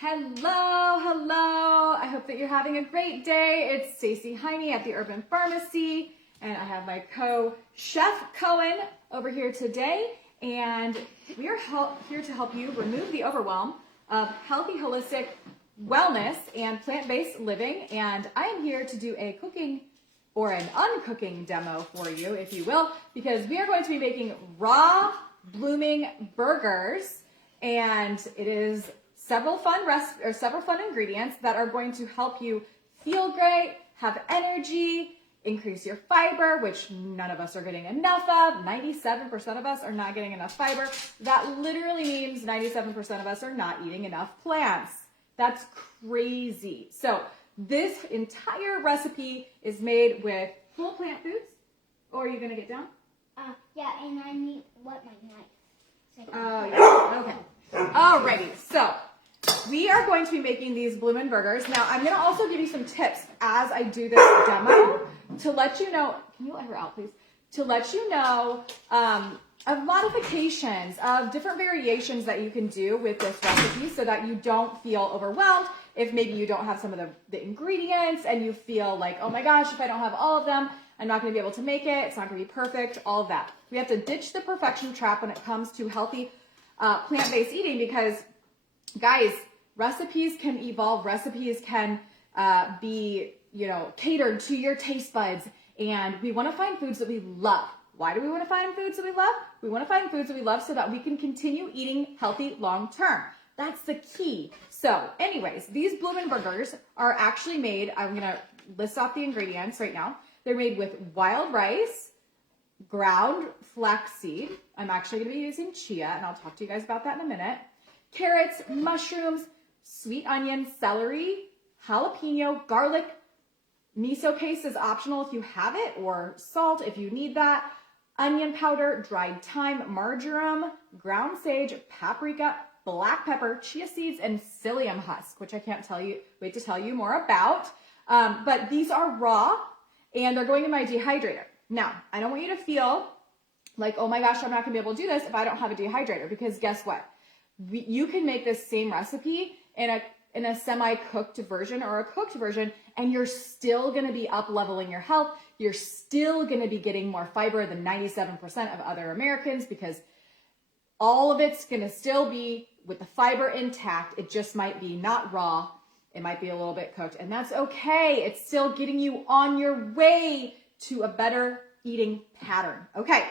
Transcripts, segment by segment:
Hello, hello. I hope that you're having a great day. It's Stacey at the Urban Pharmacy, and I have my co-chef Cohen over here today, and we are here to help you remove the overwhelm of healthy, holistic wellness and plant-based living. And I am here to do a cooking or an uncooking demo for you, if you will, because we are going to be making raw Bloomin burgers, and it is several fun ingredients that are going to help you feel great, have energy, increase your fiber, which none of us are getting enough of. 97% of us are not getting enough fiber. That literally means 97% of us are not eating enough plants. That's crazy. So this entire recipe is made with whole plant foods. Or are you gonna get down? Yeah, and I need wet my knife. Oh, yeah. Okay. Alrighty. So we are going to be making these Bloomin burgers. Now, I'm going to also give you some tips as I do this demo to let you know. Can you let her out, please? To let you know of modifications, of different variations that you can do with this recipe so that you don't feel overwhelmed if maybe you don't have some of the ingredients and you feel like, oh my gosh, if I don't have all of them, I'm not going to be able to make it. It's not going to be perfect, all of that. We have to ditch the perfection trap when it comes to healthy plant-based eating because, guys, recipes can evolve. Recipes can be, catered to your taste buds. And we want to find foods that we love. Why do we want to find foods that we love? We want to find foods that we love so that we can continue eating healthy long term. That's the key. So anyways, these Bloomin burgers are actually made, I'm going to list off the ingredients right now. They're made with wild rice, ground flaxseed. I'm actually going to be using chia, and I'll talk to you guys about that in a minute. Carrots, mushrooms, sweet onion, celery, jalapeno, garlic. Miso paste is optional if you have it, or salt if you need that. Onion powder, dried thyme, marjoram, ground sage, paprika, black pepper, chia seeds, and psyllium husk, which I can't wait to tell you more about. But these are raw, and they're going in my dehydrator. Now, I don't want you to feel like, oh my gosh, I'm not going to be able to do this if I don't have a dehydrator, because guess what? You can make this same recipe in a semi-cooked version or a cooked version, and you're still going to be up-leveling your health. You're still going to be getting more fiber than 97% of other Americans because all of it's going to still be with the fiber intact. It just might be not raw. It might be a little bit cooked, and that's okay. It's still getting you on your way to a better eating pattern. Okay.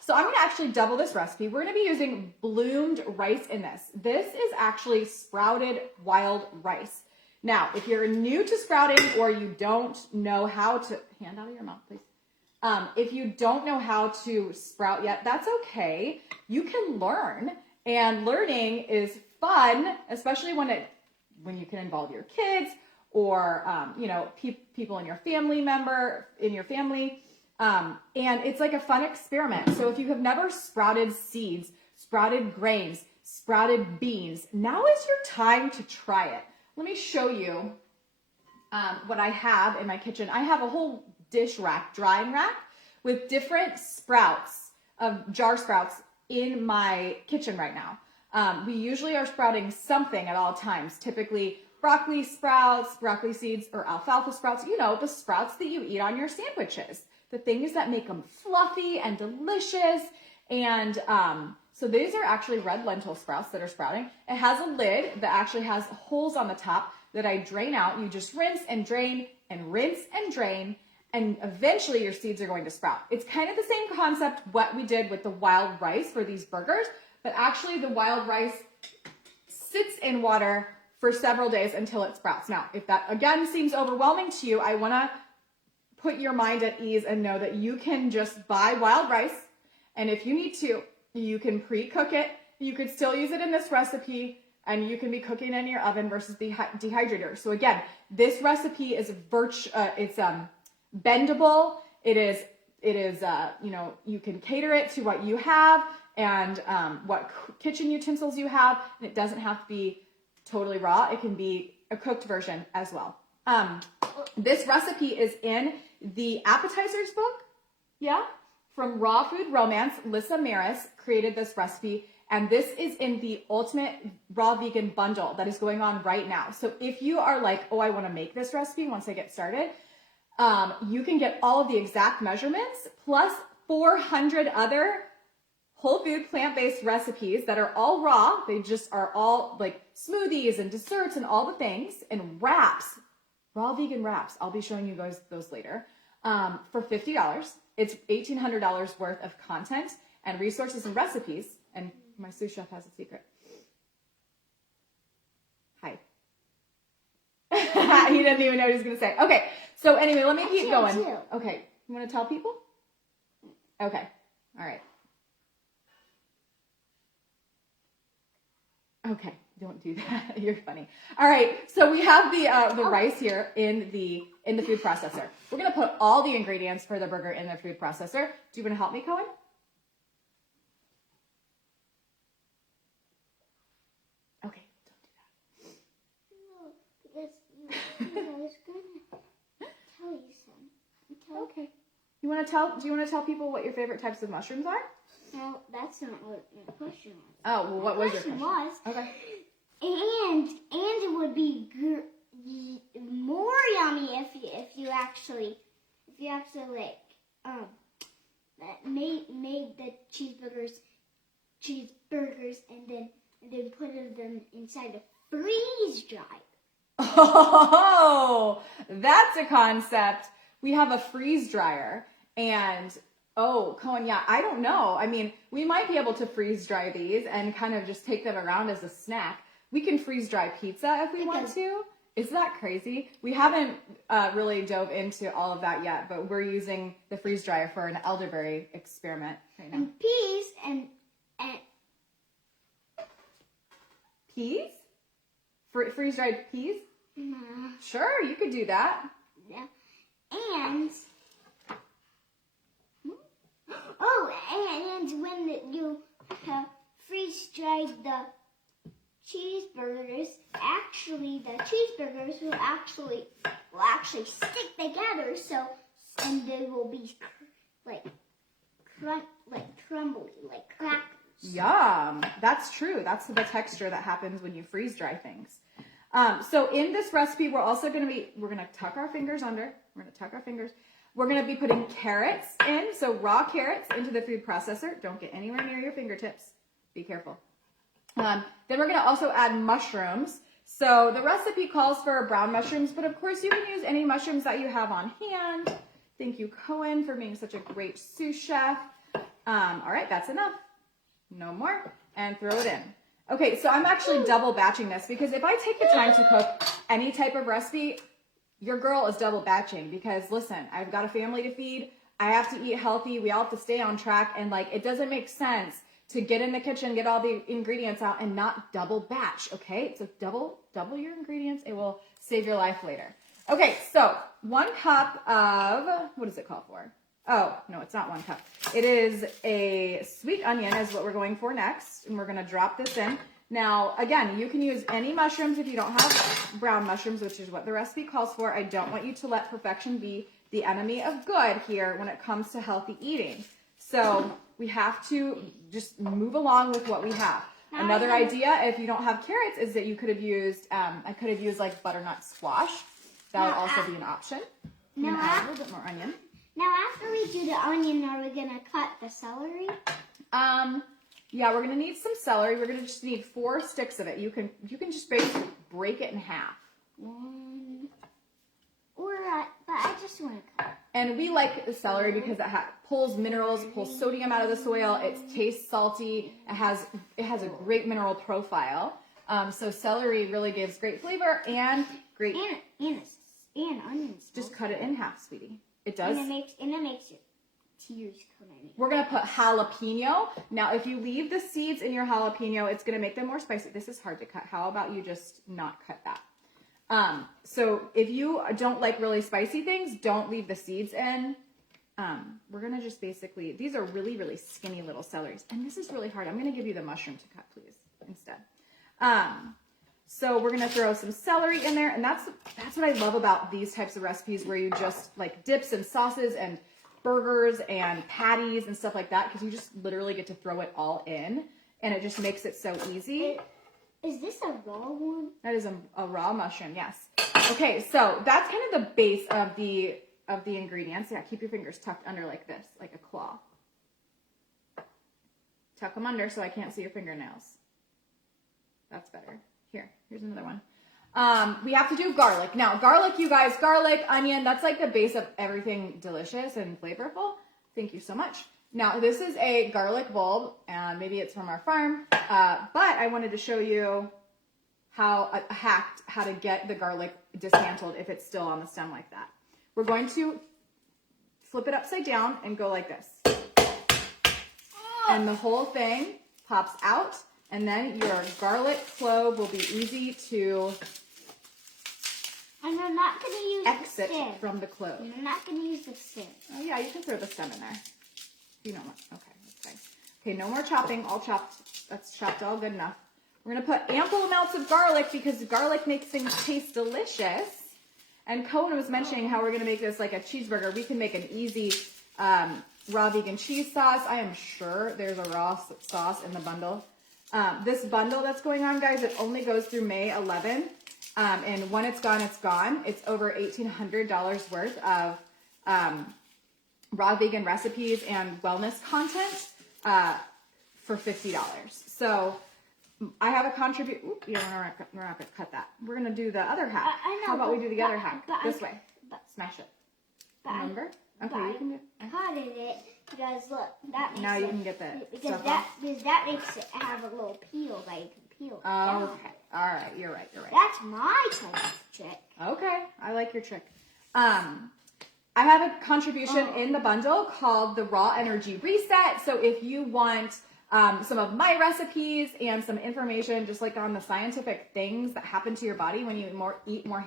So I'm going to actually double this recipe. We're going to be using bloomed rice in this. This is actually sprouted wild rice. Now, if you're new to sprouting or you don't know how to, hand out of your mouth, please. If you don't know how to sprout yet, that's okay. You can learn, and learning is fun, especially when you can involve your kids or, people in your family. And it's like a fun experiment. So if you have never sprouted seeds, sprouted grains, sprouted beans, now is your time to try it. Let me show you what I have in my kitchen. I have a whole drying rack with different sprouts of jar sprouts in my kitchen right now. We usually are sprouting something at all times, typically broccoli sprouts, broccoli seeds, or alfalfa sprouts, the sprouts that you eat on your sandwiches. The things that make them fluffy and delicious. And so these are actually red lentil sprouts that are sprouting. It has a lid that actually has holes on the top that I drain out. You just rinse and drain and rinse and drain, and eventually your seeds are going to sprout. It's kind of the same concept what we did with the wild rice for these burgers, but actually the wild rice sits in water for several days until it sprouts. Now, if that again seems overwhelming to you, I want to put your mind at ease and know that you can just buy wild rice, and if you need to, you can pre-cook it. You could still use it in this recipe, and you can be cooking in your oven versus the dehydrator. So again, this recipe is bendable. It is you can cater it to what you have and what kitchen utensils you have, and it doesn't have to be totally raw. It can be a cooked version as well. This recipe is in the appetizers book, from Raw Food Romance. Lissa Maris created this recipe, And this is in the Ultimate Raw Vegan Bundle that is going on right now. So if you are like, oh, I want to make this recipe once I get started, you can get all of the exact measurements plus 400 other whole food plant-based recipes that are all raw. They just are all like smoothies and desserts and all the things, and wraps, raw vegan wraps. I'll be showing you guys those later. For $50. It's $1,800 worth of content and resources and recipes. And my sous chef has a secret. Hi. He didn't even know what he was going to say. Okay. So anyway, let me keep going. Okay. You want to tell people? Okay. All right. Okay. Don't do that. You're funny. All right. So we have the rice here in the food processor. We're going to put all the ingredients for the burger in the food processor. Do you want to help me, Cohen? Okay. Don't do that. No, because I was going to tell you something. Okay. Do you want to tell people what your favorite types of mushrooms are? No, that's not what my question was. Oh, well, what was your question? Was, okay. And it would be more yummy if you actually like made the cheeseburgers and then put them inside a freeze dryer. Oh, that's a concept. We have a freeze dryer, and oh, Cohen, yeah, I don't know. I mean, we might be able to freeze dry these and kind of just take them around as a snack. We can freeze dry pizza if we want to. Is that crazy? We haven't really dove into all of that yet, but we're using the freeze dryer for an elderberry experiment right now. And peas and peas? Freeze dried peas? Nah. Sure, you could do that. Yeah. And when you have freeze dried the cheeseburgers, actually the cheeseburgers will actually stick together, and they will be crumbly, like crackers. Yum. That's true. That's the texture that happens when you freeze dry things. So in this recipe, we're going to tuck our fingers under. We're going to tuck our fingers. We're going to be putting carrots in. So raw carrots into the food processor. Don't get anywhere near your fingertips. Be careful. Then we're going to also add mushrooms. So the recipe calls for brown mushrooms, but of course you can use any mushrooms that you have on hand. Thank you, Cohen, for being such a great sous chef. All right, that's enough. No more. And throw it in. Okay, so I'm actually double batching this because if I take the time to cook any type of recipe, your girl is double batching because listen, I've got a family to feed. I have to eat healthy. We all have to stay on track. And it doesn't make sense to get in the kitchen, get all the ingredients out and not double batch. Okay, so double your ingredients. It will save your life later. Okay, so 1 cup of, what does it call for? Oh, no, it's not 1 cup. It is a sweet onion is what we're going for next. And we're going to drop this in. Now, again, you can use any mushrooms if you don't have brown mushrooms, which is what the recipe calls for. I don't want you to let perfection be the enemy of good here when it comes to healthy eating. So we have to just move along with what we have. Another idea, if you don't have carrots, is that you could have used, I could have used like butternut squash. That would also be an option. I'm going to add a little bit more onion. Now, after we do the onion, are we going to cut the celery? Yeah, we're going to need some celery. We're going to just need 4 sticks of it. You can just basically break it in half. But I just want to cut. And we like the celery because it pulls minerals, pulls sodium out of the soil. It tastes salty. It has a great mineral profile. So celery really gives great flavor and great. And onions. Just cut it in half, sweetie. It does. And it makes it tears come in. We're going to put jalapeno. Now, if you leave the seeds in your jalapeno, it's going to make them more spicy. This is hard to cut. How about you just not cut that? So if you don't like really spicy things, don't leave the seeds in. We're going to just basically, these are really, really skinny little celeries. And this is really hard. I'm going to give you the mushroom to cut, please, instead. So we're going to throw some celery in there. And that's what I love about these types of recipes where you just like dips and sauces and burgers and patties and stuff like that. Because you just literally get to throw it all in. and it just makes it so easy. Is this a raw one? That is a raw mushroom, yes. Okay, so that's kind of the base of the ingredients. Yeah, keep your fingers tucked under like this, like a claw. Tuck them under so I can't see your fingernails. That's better. Here's another one. We have to do garlic. Now, garlic, you guys, garlic, onion, that's like the base of everything delicious and flavorful. Thank you so much. Now, this is a garlic bulb, and maybe it's from our farm, but I wanted to show you how to get the garlic dismantled if it's still on the stem like that. We're going to flip it upside down and go like this. And the whole thing pops out, and then your garlic clove will be easy to And I'm not going to use exit the stem. from the clove. I'm not going to use the stem. Oh yeah, you can throw the stem in there. You know what? Okay, that's fine. Okay, no more chopping. All chopped. That's chopped all good enough. We're going to put ample amounts of garlic because garlic makes things taste delicious. And Cohen was mentioning how we're going to make this like a cheeseburger. We can make an easy raw vegan cheese sauce. I am sure there's a raw sauce in the bundle. This bundle that's going on, guys, it only goes through May 11. And when it's gone, it's gone. It's over $1,800 worth of raw vegan recipes and wellness content for $50. So I have a contribution. We're not going to cut that. We're going to do the other hack. I know, How about we do the other hack? This way. Smash it. Remember? Okay, you can do it. I cut it because look, that makes Now you it, can get the because stuff that makes it have a little peel that you can peel. down. Okay. All right. You're right. That's my type of trick. Okay. I like your trick. I have a contribution in the bundle called the Raw Energy Reset. So if you want some of my recipes and some information just like on the scientific things that happen to your body when you eat more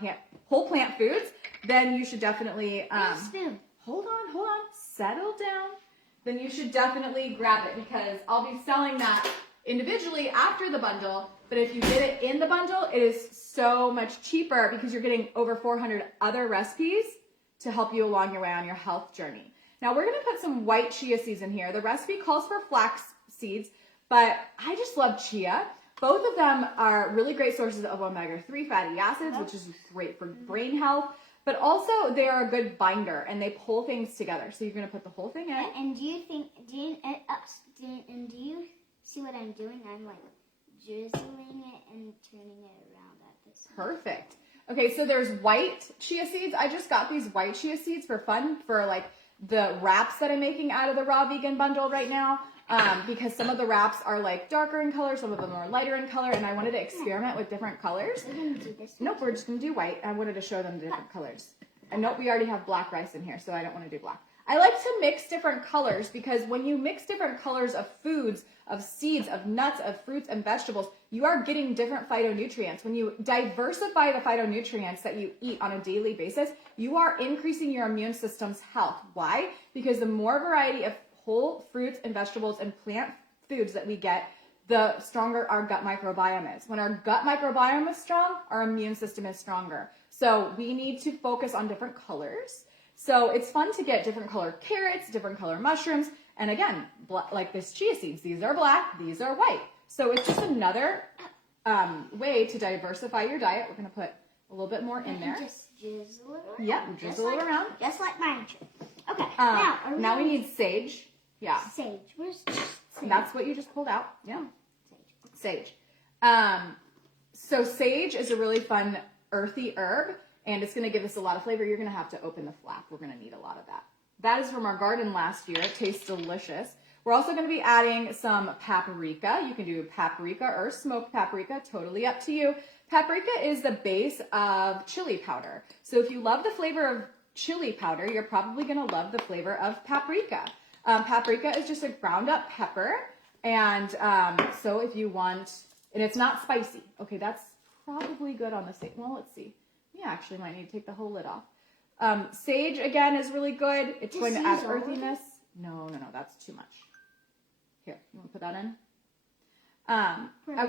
whole plant foods, then you should definitely hold on, settle down. Then you should definitely grab it because I'll be selling that individually after the bundle. But if you get it in the bundle, it is so much cheaper because you're getting over 400 other recipes to help you along your way on your health journey. Now we're going to put some white chia seeds in here. The recipe calls for flax seeds, but I just love chia. Both of them are really great sources of omega-3 fatty acids, which is great for brain health, but also they are a good binder and they pull things together. So you're going to put the whole thing in. And do you see what I'm doing? I'm like drizzling it and turning it around at this. Perfect. Okay, so there's white chia seeds. I just got these white chia seeds for fun for like the wraps that I'm making out of the raw vegan bundle right now. Because some of the wraps are like darker in color, some of them are lighter in color, and I wanted to experiment with different colors. We're gonna do this. Nope, we're just gonna do white. I wanted to show them the different colors. And nope, we already have black rice in here, so I don't want to do black. I like to mix different colors because when you mix different colors of foods, of seeds, of nuts, of fruits and vegetables, you are getting different phytonutrients. When you diversify the phytonutrients that you eat on a daily basis, you are increasing your immune system's health. Why? Because the more variety of whole fruits and vegetables and plant foods that we get, the stronger our gut microbiome is. When our gut microbiome is strong, our immune system is stronger. So we need to focus on different colors. So it's fun to get different color carrots, different color mushrooms, and again, like this chia seeds, these are black, these are white. So it's just another way to diversify your diet. We're going to put a little bit more in there. Just drizzle it around. Yeah, drizzle it around. Just like mine. Okay, now we need sage. Yeah. Sage. Where's sage? That's what you just pulled out. Yeah. Sage. So sage is a really fun earthy herb, and it's going to give us a lot of flavor. You're going to have to open the flap. We're going to need a lot of that. That is from our garden last year. It tastes delicious. We're also going to be adding some paprika. You can do paprika or smoked paprika, totally up to you. Paprika is the base of chili powder. So if you love the flavor of chili powder, you're probably going to love the flavor of paprika. Paprika is just a ground up pepper. And so if you want, and it's not spicy. Okay, that's probably good on the sage. Well, let's see. Yeah, actually might need to take the whole lid off. Sage, again, is really good. It's going to add earthiness. No, that's too much. Here, you want to put that in?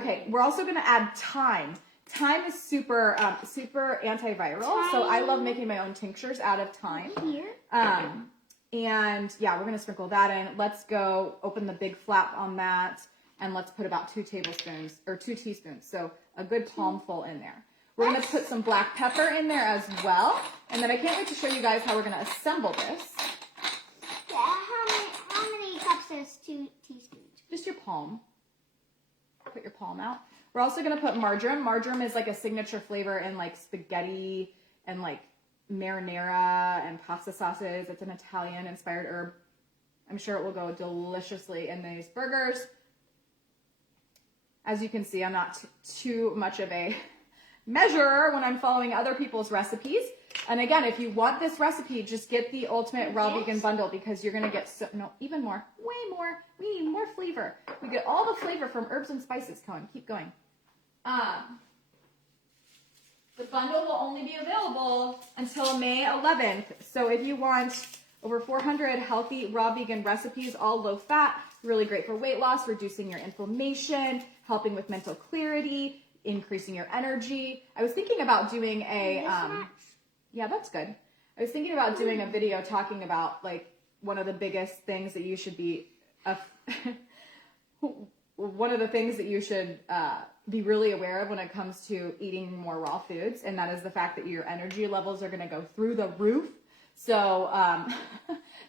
Okay, we're also going to add thyme. Thyme is super antiviral, so I love making my own tinctures out of thyme. Here. And yeah, we're going to sprinkle that in. Let's go open the big flap on that. and let's put about 2 tablespoons or 2 teaspoons. So a good palmful in there. We're going to put some black pepper in there as well. And then I can't wait to show you guys how we're going to assemble this. Yeah, how many cups is 2 teaspoons? Just your palm. Put your palm out. We're also going to put marjoram. Marjoram is like a signature flavor in like spaghetti and like marinara and pasta sauces. It's an Italian inspired herb. I'm sure it will go deliciously in these burgers. As you can see, I'm not too much of a measurer when I'm following other people's recipes. And again, if you want this recipe, just get the Ultimate Raw Vegan Bundle because you're going to get even more, way more. We need more flavor. We get all the flavor from herbs and spices. Cohen, keep going. The bundle will only be available until May 11th. So if you want over 400 healthy raw vegan recipes, all low fat, really great for weight loss, reducing your inflammation, helping with mental clarity, increasing your energy. I was thinking about doing yeah, that's good. I was thinking about doing a video talking about like one of the biggest things that you should be, one of the things that you should be really aware of when it comes to eating more raw foods, and that is the fact that your energy levels are going to go through the roof. So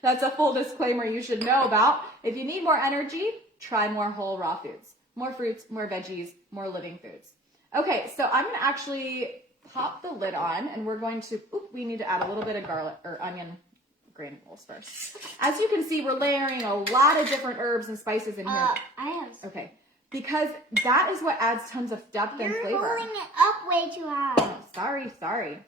that's a full disclaimer you should know about. If you need more energy, try more whole raw foods, more fruits, more veggies, more living foods. Okay, so I'm going to actually pop the lid on, and we're going to, we need to add a little bit of garlic or onion granules first. As you can see, we're layering a lot of different herbs and spices in here. Okay, because that is what adds tons of depth and flavor. You're holding it up way too high. Sorry.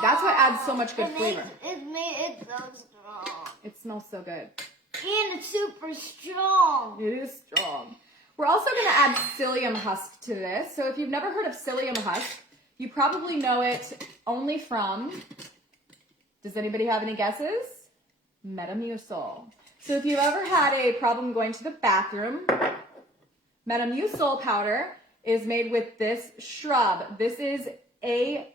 That's what adds so much good flavor. It made it so strong. It smells so good. And it's super strong. It is strong. We're also going to add psyllium husk to this. So if you've never heard of psyllium husk, you probably know it only from, does anybody have any guesses? Metamucil. So if you've ever had a problem going to the bathroom, Metamucil powder is made with this shrub. This is a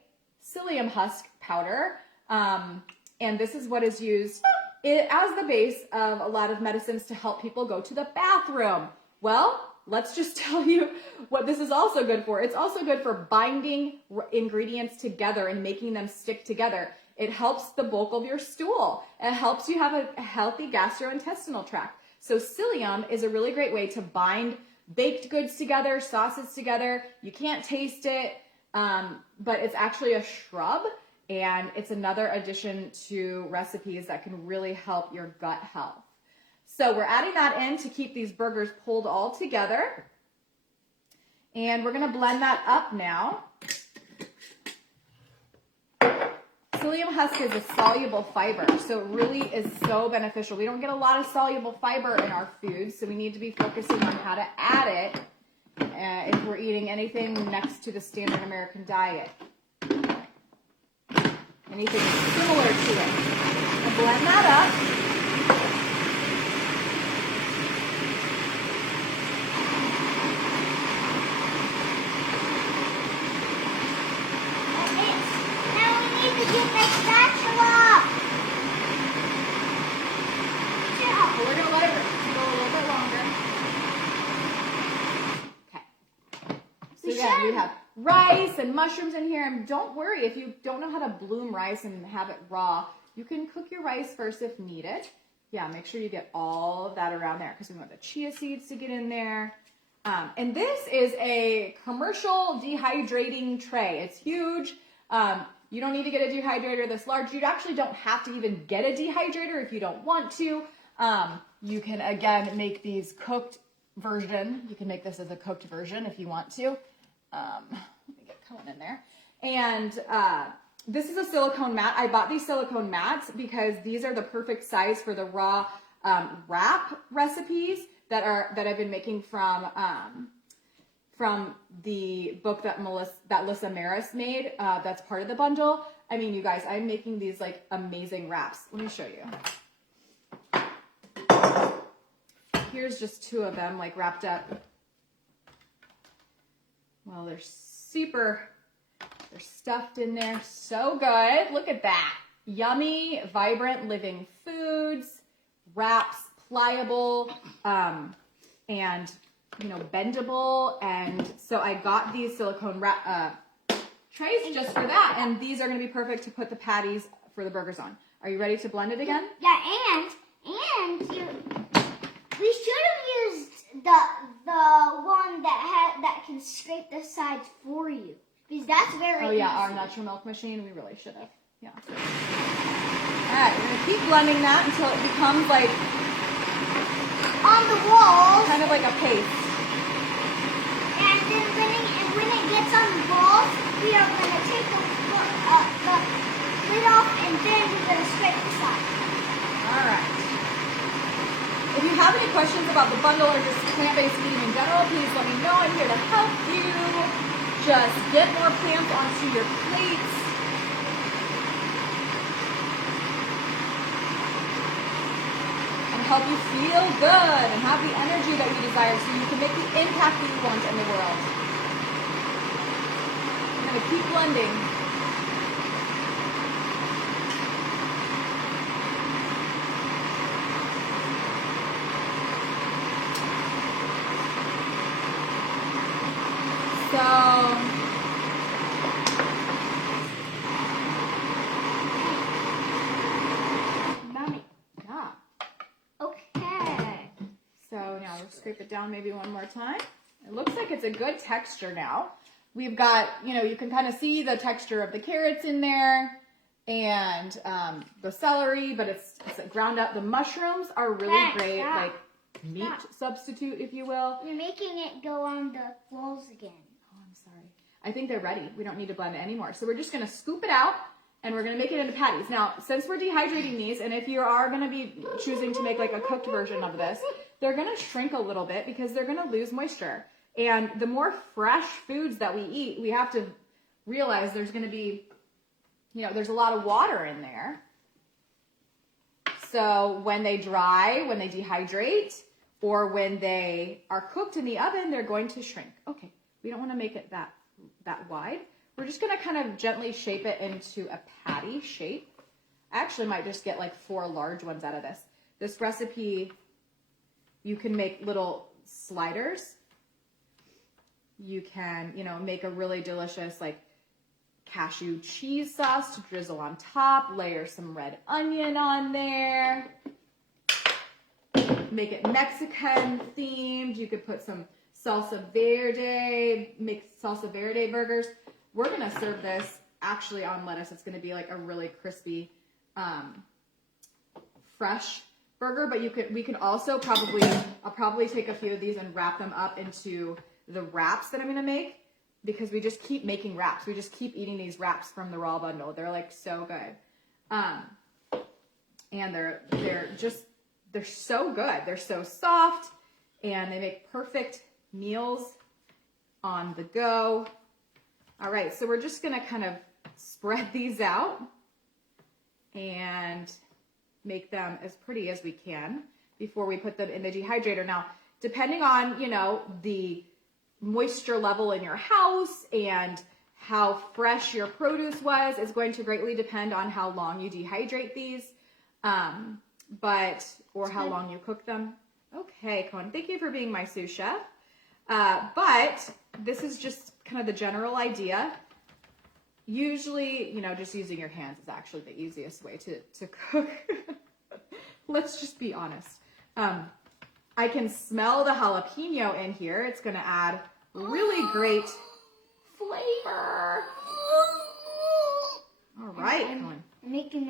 psyllium husk powder, and this is what is used as the base of a lot of medicines to help people go to the bathroom. Well, let's just tell you what this is also good for. It's also good for binding ingredients together and making them stick together. It helps the bulk of your stool. It helps you have a healthy gastrointestinal tract. So psyllium is a really great way to bind baked goods together, sauces together. You can't taste it, but it's actually a shrub, and it's another addition to recipes that can really help your gut health. So we're adding that in to keep these burgers pulled all together. And we're going to blend that up now. Psyllium husk is a soluble fiber, so it really is so beneficial. We don't get a lot of soluble fiber in our foods, so we need to be focusing on how to add it if we're eating anything next to the standard American diet. Anything similar to it. I'll blend that up. We have rice and mushrooms in here, and don't worry if you don't know how to bloom rice and have it raw. You can cook your rice first if needed. Yeah, make sure you get all of that around there because we want the chia seeds to get in there. And this is a commercial dehydrating tray. It's huge. You don't need to get a dehydrator this large. You actually don't have to even get a dehydrator if you don't want to. You can, again, make these cooked version. You can make this as a cooked version if you want to. Let me get Cohen in there. And this is a silicone mat. I bought these silicone mats because these are the perfect size for the raw wrap recipes that I've been making from the book that Lissa Maris made. That's part of the bundle. I mean, you guys, I'm making these like amazing wraps. Let me show you. Here's just 2 of them, like wrapped up. Well, they're stuffed in there. So good. Look at that. Yummy, vibrant, living foods, wraps, pliable. and, you know, bendable. And so I got these silicone trays just for that. And these are going to be perfect to put the patties for the burgers on. Are you ready to blend it again? Yeah, and we should have used the one that can scrape the sides for you, because that's very Oh yeah, easy. our natural milk machine. We really should have. Yeah. All right, we're gonna keep blending that until it becomes like On the walls. kind of like a paste. And then when it gets on the balls, we are going to take the lid off, and then we're going to scrape the side. All right. If you have any questions about the bundle or just plant-based eating in general, please let me know. I'm here to help you. Just get more plants onto your plates. And help you feel good and have the energy that you desire so you can make the impact that you want in the world. I'm going to keep blending. So, Mommy. yeah. Okay. So now we'll scrape it down maybe one more time. It looks like it's a good texture now. We've got, you know, you can kind of see the texture of the carrots in there and the celery, but it's ground up. The mushrooms are really great, like meat substitute, if you will. You're making it go on the walls again. Oh, I'm sorry. I think they're ready. We don't need to blend it anymore. So we're just going to scoop it out and we're going to make it into patties. Now, since we're dehydrating these, and if you are going to be choosing to make like a cooked version of this, they're going to shrink a little bit because they're going to lose moisture. And the more fresh foods that we eat, we have to realize there's going to be, you know, there's a lot of water in there. So when they dry, when they dehydrate, or when they are cooked in the oven, they're going to shrink. Okay, we don't want to make it that wide. We're just going to kind of gently shape it into a patty shape. I actually might just get like 4 large ones out of this. This recipe, you can make little sliders. You can, you know, make a really delicious like cashew cheese sauce to drizzle on top, layer some red onion on there. Make it Mexican themed. You could put some salsa verde, make salsa verde burgers. We're gonna serve this actually on lettuce. It's gonna be like a really crispy, fresh burger. But we can also I'll probably take a few of these and wrap them up into the wraps that I'm gonna make, because we just keep making wraps. We just keep eating these wraps from the raw bundle. They're like so good, and they're so good. They're so soft, and they make perfect meals on the go. All right, so we're just gonna kind of spread these out and make them as pretty as we can before we put them in the dehydrator. Now, depending on, you know, the moisture level in your house and how fresh your produce was is going to greatly depend on how long you dehydrate these, or how long you cook them. Okay, Cohen, thank you for being my sous chef. But this is just kind of the general idea. Usually, you know, just using your hands is actually the easiest way to cook. Let's just be honest. I can smell the jalapeno in here. It's going to add really great flavor. All right, Cohen. I'm making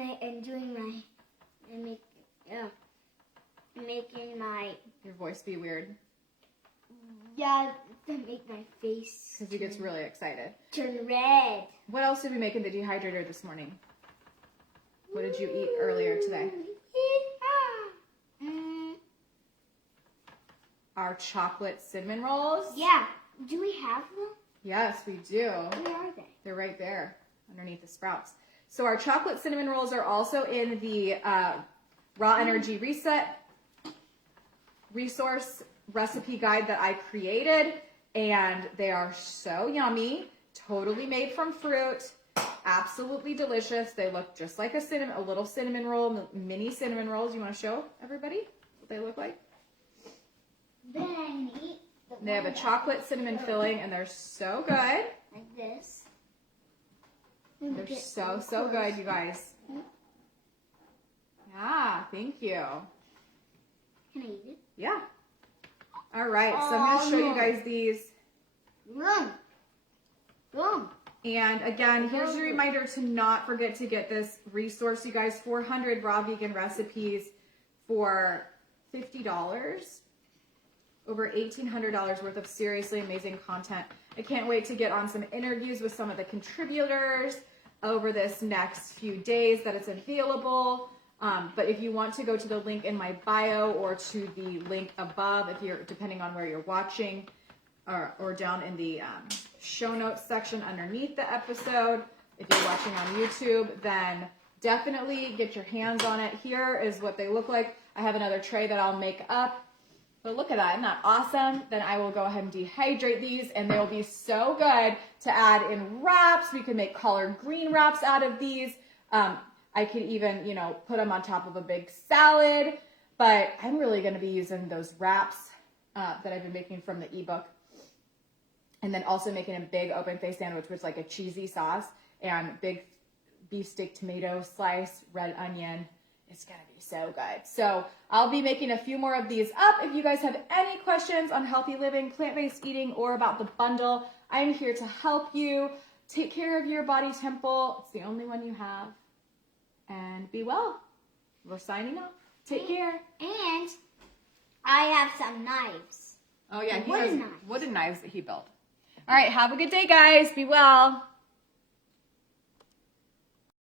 my Your voice be weird. Yeah, to make my face Because he gets really excited. turn red. What else did we make in the dehydrator this morning? What did you eat earlier today? Our chocolate cinnamon rolls. Yeah. Do we have them? Yes, we do. Where are they? They're right there underneath the sprouts. So our chocolate cinnamon rolls are also in the Raw Energy Reset resource recipe guide that I created, and they are so yummy, totally made from fruit, absolutely delicious. They look just like a little cinnamon roll, mini cinnamon rolls. You want to show everybody what they look like? Then I eat the They have a chocolate cinnamon filling, and they're so good. like this. They're so good, you guys. Yeah, thank you. Can I eat it? Yeah. All right, so I'm going to show you guys these. Run. And again, here's a reminder to not forget to get this resource, you guys. 400 raw vegan recipes for $50. Over $1,800 worth of seriously amazing content. I can't wait to get on some interviews with some of the contributors over this next few days that it's available. But if you want to go to the link in my bio or to the link above, if you're depending on where you're watching, or down in the show notes section underneath the episode, if you're watching on YouTube, then definitely get your hands on it. Here is what they look like. I have another tray that I'll make up. But look at that, isn't that awesome? Then I will go ahead and dehydrate these, and they'll be so good to add in wraps. We can make collard green wraps out of these. I could even, put them on top of a big salad, but I'm really gonna be using those wraps that I've been making from the ebook. And then also making a big open face sandwich with like a cheesy sauce and big beef steak tomato slice, red onion. It's gonna be so good. So I'll be making a few more of these up. If you guys have any questions on healthy living, plant-based eating, or about the bundle, I'm here to help you. Take care of your body temple. It's the only one you have. And be well. We're signing off. Take care. And I have some knives. Oh yeah, he Wooden has knives. wooden knives that he built. All right, have a good day, guys. Be well.